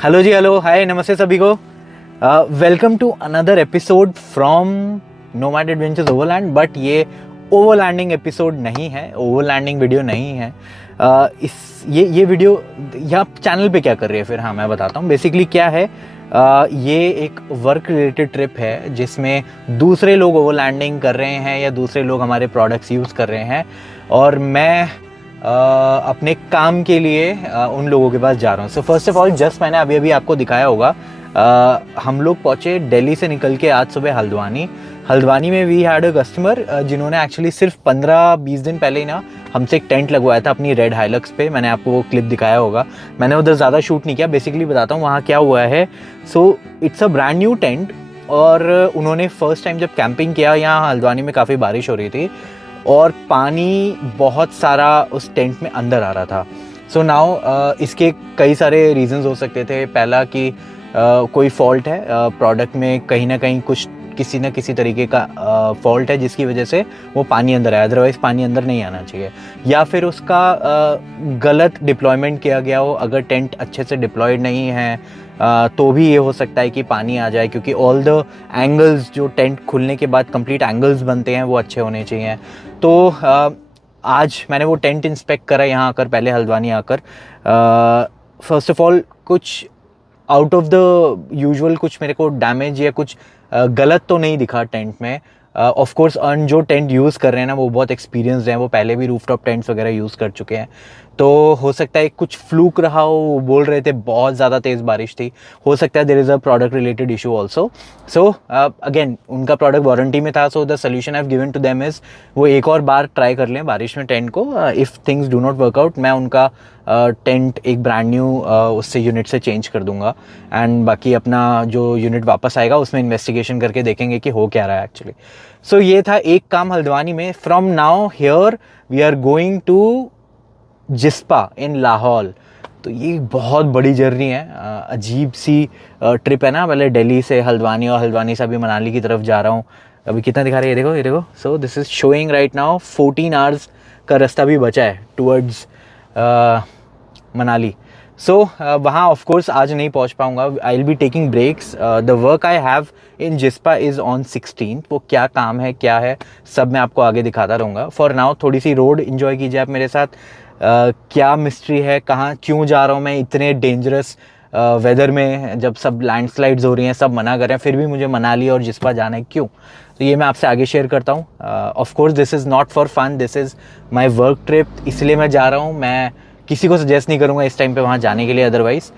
Hello जी, hello, हाय, नमस्ते सभी को। Welcome to another episode from nomad adventures overland. But ये ओवरलैंडिंग एपिसोड नहीं है, ओवरलैंडिंग वीडियो नहीं है। ये वीडियो यहाँ चैनल पे क्या कर रही है फिर, हाँ मैं बताता हूँ बेसिकली क्या है। ये एक वर्क रिलेटेड ट्रिप है जिसमें दूसरे लोग ओवरलैंडिंग कर रहे हैं या दूसरे लोग हमारे प्रोडक्ट्स यूज़ कर रहे हैं, और मैं अपने काम के लिए उन लोगों के पास जा रहा हूँ। So first of all, just मैंने अभी अभी आपको दिखाया होगा, हम लोग पहुँचे दिल्ली से निकल के आज सुबह हल्द्वानी में वी हैड अ कस्टमर जिन्होंने एक्चुअली सिर्फ 15-20 दिन पहले ही ना हमसे एक टेंट लगवाया था अपनी रेड हाइलक्स पे। मैंने आपको वो क्लिप दिखाया होगा। मैंने उधर ज़्यादा शूट नहीं किया, बेसिकली बताता हूँ वहाँ क्या हुआ है। So it's a brand new tent, और उन्होंने फर्स्ट टाइम जब कैंपिंग किया, यहाँ हल्द्वानी में काफ़ी बारिश हो रही थी और पानी बहुत सारा उस टेंट में अंदर आ रहा था। सो नाउ इसके कई सारे रीजंस हो सकते थे। पहला कि कोई फॉल्ट है प्रोडक्ट में, कहीं ना कहीं कुछ किसी न किसी तरीके का फॉल्ट है जिसकी वजह से वो पानी अंदर आया, अदरवाइज़ पानी अंदर नहीं आना चाहिए। या फिर उसका गलत डिप्लॉयमेंट किया गया हो। अगर टेंट अच्छे से डिप्लॉयड नहीं है तो भी ये हो सकता है कि पानी आ जाए, क्योंकि ऑल द एंगल्स जो टेंट खुलने के बाद कंप्लीट एंगल्स बनते हैं वो अच्छे होने चाहिए। तो आज मैंने वो टेंट इंस्पेक्ट करा यहाँ आकर, पहले हल्द्वानी आकर। फर्स्ट ऑफ ऑल, कुछ आउट ऑफ द यूजुअल कुछ मेरे को डैमेज या कुछ गलत तो नहीं दिखा टेंट में। ऑफ कोर्स जो टेंट यूज़ कर रहे हैं ना वो बहुत एक्सपीरियंस्ड हैं, वो पहले भी रूफटॉप टेंट्स वगैरह यूज़ कर चुके हैं। तो हो सकता है कुछ फ्लूक रहा हो। वो बोल रहे थे बहुत ज़्यादा तेज़ बारिश थी, हो सकता है there is a product related issue also. So again, उनका प्रोडक्ट वारंटी में था, so the solution I have given to them is वो एक और बार ट्राई कर लें बारिश में टेंट को। If things do not workout, मैं उनका टेंट एक ब्रांड न्यू उससे यूनिट से चेंज कर दूंगा, एंड बाकी अपना जो यूनिट वापस आएगा उसमें इन्वेस्टिगेशन करके देखेंगे कि हो क्या रहा है एक्चुअली। सो ये था एक काम हल्द्वानी में। From now here we are going to Jispa in Lahaul. तो ये बहुत बड़ी जर्नी है, अजीब सी ट्रिप है ना। पहले दिल्ली से हल्द्वानी और हल्द्वानी से अभी मनाली की तरफ जा रहा हूँ। अभी कितना दिखा रहे हैं, ये देखो। So this is showing right now 14 hours का रास्ता भी बचा है टूवर्ड्स मनाली। सो वहाँ ऑफ कोर्स आज नहीं पहुँच पाऊँगा। I will be taking breaks. The work I have in Jispa is on 16। वो क्या काम है, क्या है, सब मैं आपको आगे दिखाता रहूँगा। फॉर नाउ थोड़ी सी रोड इन्जॉय कीजिए आप मेरे साथ। क्या मिस्ट्री है, कहाँ क्यों जा रहा हूँ मैं इतने डेंजरस वेदर में, जब सब लैंडस्लाइड्स हो रही हैं, सब मना कर रहे हैं, फिर भी मुझे मनाली और जिस्पा जाना है, क्यों? तो ये मैं आपसे आगे शेयर करता हूँ। Of course this is not for fun, this is my work trip, इसलिए मैं जा रहा हूँ। मैं किसी को सजेस्ट नहीं करूँगा इस टाइम पे वहाँ जाने के लिए अदरवाइज़।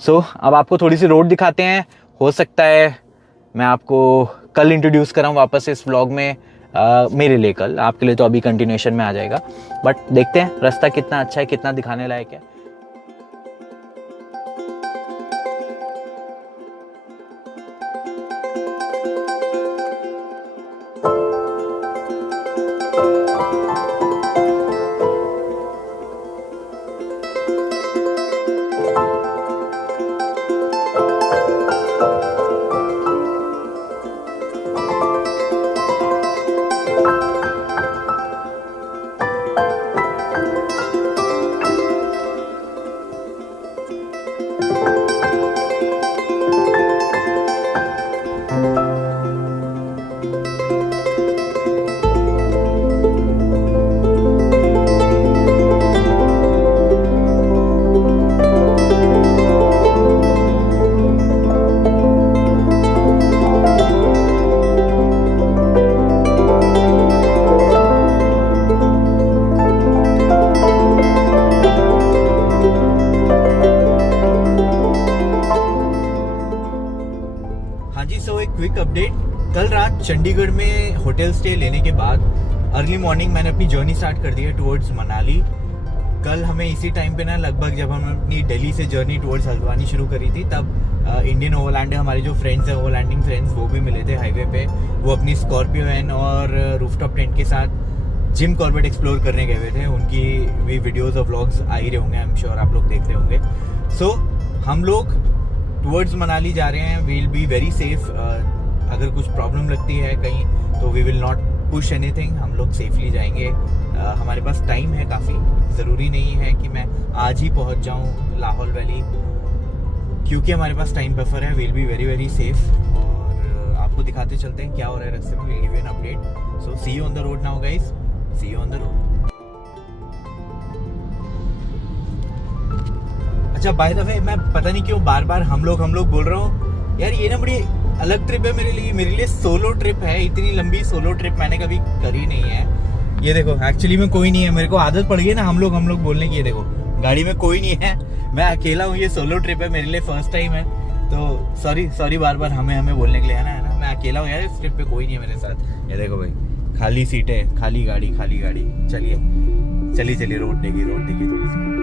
सो अब आपको थोड़ी सी रोड दिखाते हैं। हो सकता है मैं आपको कल इंट्रोड्यूस कराऊँ वापस इस व्लॉग में, मेरे लिए कल, आपके लिए तो अभी कंटिन्यूएशन में आ जाएगा। बट देखते हैं रास्ता कितना अच्छा है, कितना दिखाने लायक है। क्विक अपडेट, कल रात चंडीगढ़ में होटल स्टे लेने के बाद अर्ली मॉर्निंग मैंने अपनी जर्नी स्टार्ट कर दी है टुवर्ड्स मनाली। कल हमें इसी टाइम पे ना, लगभग जब हम अपनी दिल्ली से जर्नी टुवर्ड्स हल्द्वानी शुरू करी थी, तब इंडियन ओवरलैंड हमारे जो फ्रेंड्स हैं, ओवरलैंडिंग फ्रेंड्स, वो भी मिले थे हाईवे पे। वो अपनी स्कॉर्पियो वैन और रूफटॉप टेंट के साथ जिम कॉर्बेट एक्सप्लोर करने गए हुए थे। उनकी भी वीडियोस और व्लॉग्स आ ही रहे होंगे, आई एम श्योर आप लोग देख रहे होंगे। सो हम लोग टुवर्ड्स मनाली जा रहे हैं। We will be very safe. अगर कुछ प्रॉब्लम लगती है कहीं तो we will not push anything, हम लोग सेफली जाएंगे। हमारे पास टाइम है काफ़ी, ज़रूरी नहीं है कि मैं आज ही पहुंच जाऊं लाहौल वैली, क्योंकि हमारे पास टाइम बफर है, will be very very safe. और आपको दिखाते चलते हैं क्या हो रहा है रास्ते में, will give you an update. So see you on the road now guys, see you on the road. अच्छा बाय द वे, मैं पता नहीं क्यों बार बार हम लोग बोल रहा हूँ यार, ये ना बड़ी अलग ट्रिप है मेरे लिए सोलो ट्रिप है। इतनी लंबी सोलो ट्रिप मैंने कभी करी नहीं है। ये देखो एक्चुअली में कोई नहीं है, मेरे को आदत पड़ गई है ना हम लोग बोलने की। ये देखो गाड़ी में कोई नहीं है, मैं अकेला हूँ, ये सोलो ट्रिप है मेरे लिए, फर्स्ट टाइम है। तो सॉरी बार बार हमें बोलने के लिए, है ना। मैं अकेला हूँ यार, इस ट्रिप पे कोई नहीं है मेरे साथ। ये देखो भाई, खाली सीटें, खाली गाड़ी। चलिए रोड देखिए थोड़ी सी।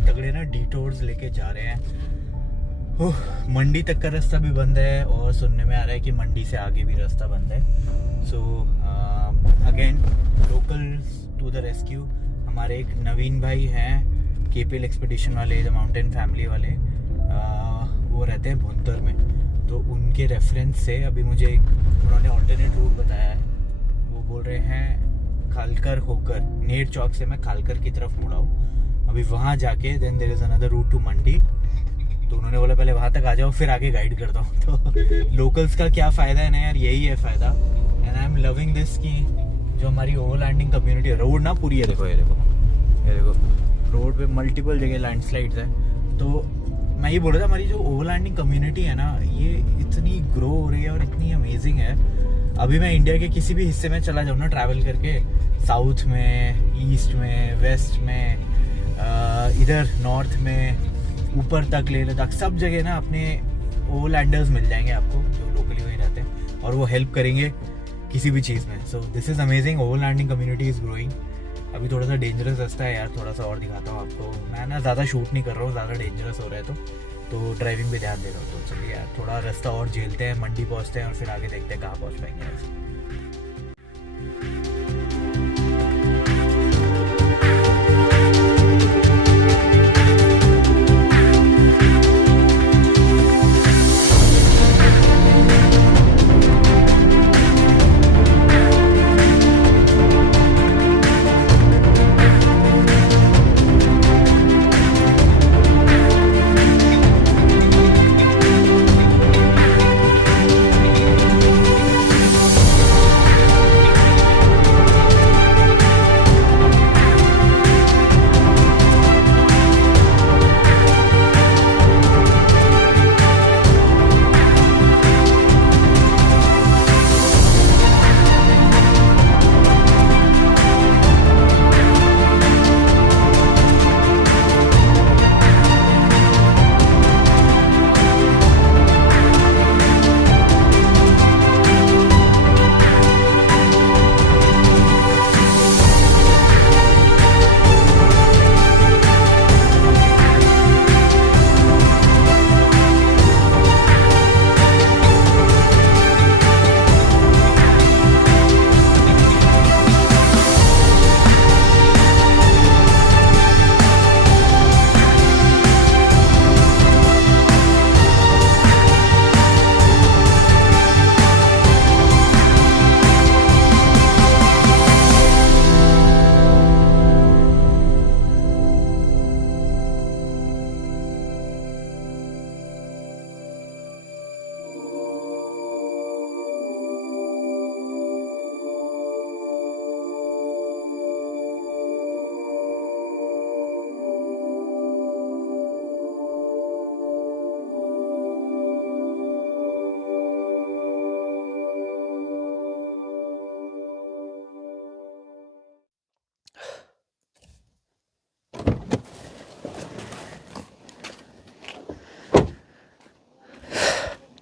तगड़े ना डिटोर्स लेके जा रहे हैं। ओह, मंडी तक का रास्ता भी बंद है और सुनने में आ रहा है कि मंडी से आगे भी रास्ता बंद है। So again locals to the rescue. हमारे एक नवीन भाई हैं केपीएल एक्सपीडिशन वाले, द माउंटेन फैमिली वाले, वो रहते हैं भुंतर में। तो उनके रेफरेंस से अभी मुझे उन्होंने ऑल्टरनेट रूट बताया है। वो बोल रहे हैं खालकर होकर, नेर चौक से मैं खालकर की तरफ मुड़ा हूँ अभी, वहाँ जाके then there is another route to Mandi. तो उन्होंने बोला पहले वहाँ तक आ जाओ फिर आगे गाइड करता हूँ। तो लोकल्स का क्या फ़ायदा है ना यार, यही है फ़ायदा। And I am loving this कि जो हमारी ओवरलैंडिंग कम्युनिटी है, रोड ना पूरी है, देखो ये देखो रोड पे मल्टीपल जगह लैंडस्लाइड्स है। तो मैं ये बोल रहा था, हमारी जो ओवरलैंडिंग कम्युनिटी है ना, ये इतनी ग्रो हो रही है और इतनी अमेजिंग है। अभी मैं इंडिया के किसी भी हिस्से में चला जाऊँ ना ट्रैवल करके, साउथ में, ईस्ट में, वेस्ट में, इधर नॉर्थ में, ऊपर तक ले लद्दाख, सब जगह ना अपने ओवरलैंडर्स मिल जाएंगे आपको जो लोकली वहीं रहते हैं और वो हेल्प करेंगे किसी भी चीज़ में। So this is amazing, overlanding community is growing. अभी थोड़ा सा डेंजरस रास्ता है यार, थोड़ा सा और दिखाता हूँ आपको। मैं ना ज़्यादा शूट नहीं कर रहा हूँ, ज़्यादा डेंजरस हो रहा है तो ड्राइविंग पे ध्यान दे रहा हूँ। तो चलिए यार थोड़ा रास्ता और झेलते हैं, मंडी पहुँचते हैं और फिर आगे देखते हैं कहाँ पहुँच पाएंगे ऐसे।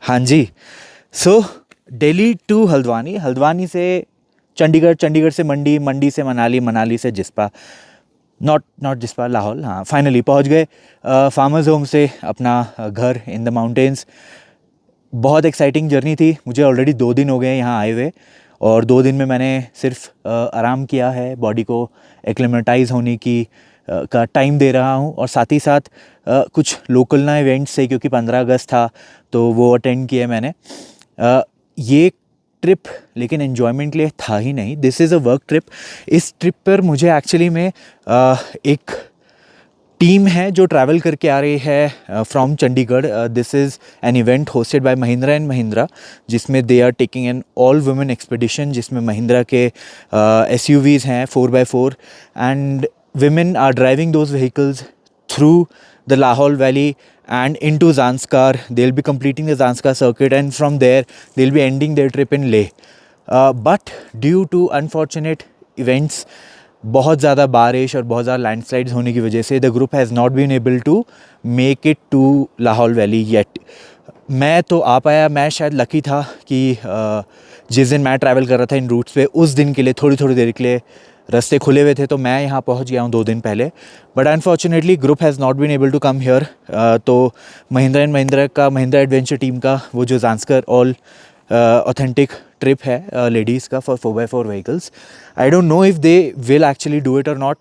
हाँ जी, सो दिल्ली टू हल्द्वानी, हल्द्वानी से चंडीगढ़, चंडीगढ़ से मंडी, मंडी से मनाली, मनाली से जिस्पा, नॉट जिस्पा, लाहौल। हाँ, फाइनली पहुंच गए फार्मर्स होम से अपना घर इन द माउंटेन्स। बहुत एक्साइटिंग जर्नी थी। मुझे ऑलरेडी 2 दिन हो गए यहाँ आए हुए और 2 दिन में मैंने सिर्फ आराम किया है, बॉडी को एक्लेमेटाइज होने की का टाइम दे रहा हूँ और साथ ही साथ कुछ लोकल ना इवेंट्स से, क्योंकि 15 अगस्त था तो वो अटेंड किए मैंने। ये ट्रिप लेकिन एन्जॉयमेंट के लिए था ही नहीं, this is a work trip. इस ट्रिप पर मुझे एक्चुअली में एक टीम है जो ट्रैवल करके आ रही है from Chandigarh. This is an event hosted by Mahindra and Mahindra, जिसमें they are taking an all women expedition, जिसमें महिंद्रा के SUVs हैं 4x4 and women are driving those vehicles through the Lahaul Valley and into Zanskar. They'll be completing the Zanskar circuit and from there they'll be ending their trip in Leh. But due to unfortunate events, बहुत ज़्यादा बारिश और बहुत ज़्यादा landslides होने की वजह से the group has not been able to make it to Lahaul Valley yet. मैं तो आ पाया, मैं शायद लकी था कि जिस दिन मैं ट्रैवल कर रहा था इन रूट्स पे, उस दिन के लिए थोड़ी देर के लिए रास्ते खुले हुए थे, तो मैं यहाँ पहुँच गया हूँ 2 दिन पहले। But unfortunately group has not been able to come here. तो महिंद्रा एंड महिंद्रा का, महिंद्रा एडवेंचर टीम का वो जो ज़ांस्कर ऑल ऑथेंटिक ट्रिप है लेडीज़ का for 4x4 vehicles, I don't know if they will actually do it और नॉट।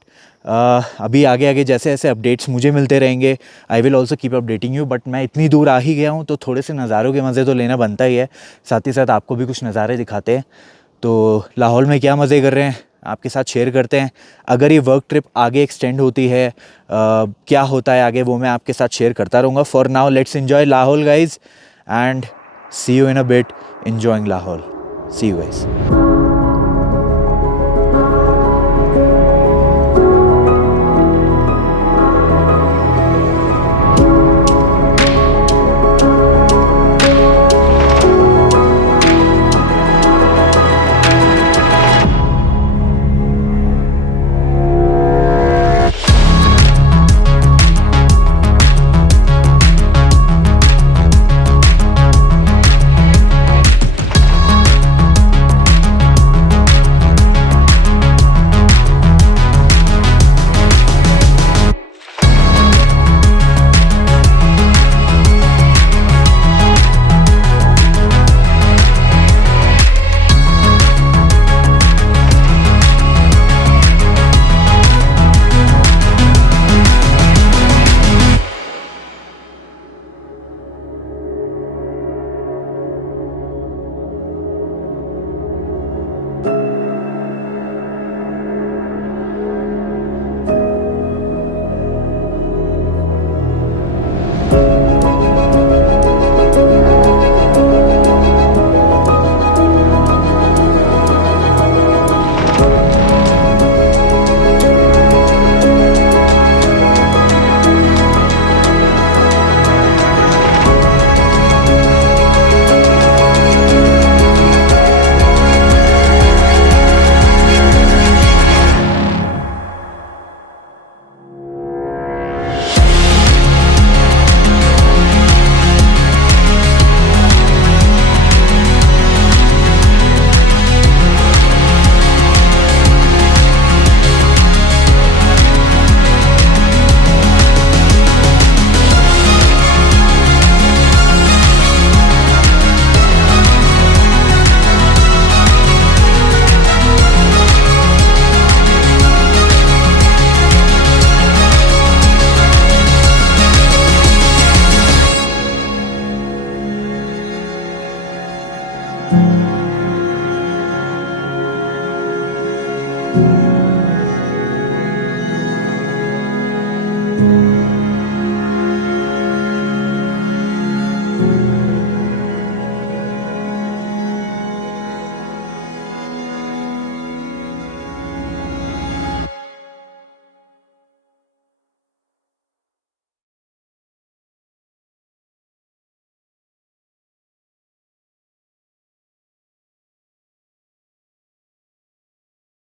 अभी आगे जैसे जैसे अपडेट्स मुझे मिलते रहेंगे, I will also keep updating you. But मैं इतनी दूर आ ही गया हूँ तो थोड़े से नज़ारों के मज़े तो लेना बनता ही है, साथ ही साथ आपको भी कुछ नज़ारे दिखाते हैं। तो लाहौल में क्या मज़े कर रहे हैं आपके साथ शेयर करते हैं। अगर ये वर्क ट्रिप आगे एक्सटेंड होती है, क्या होता है आगे, वो मैं आपके साथ शेयर करता रहूँगा। For now let's enjoy Lahaul guys and see you in a bit enjoying Lahaul. See you guys.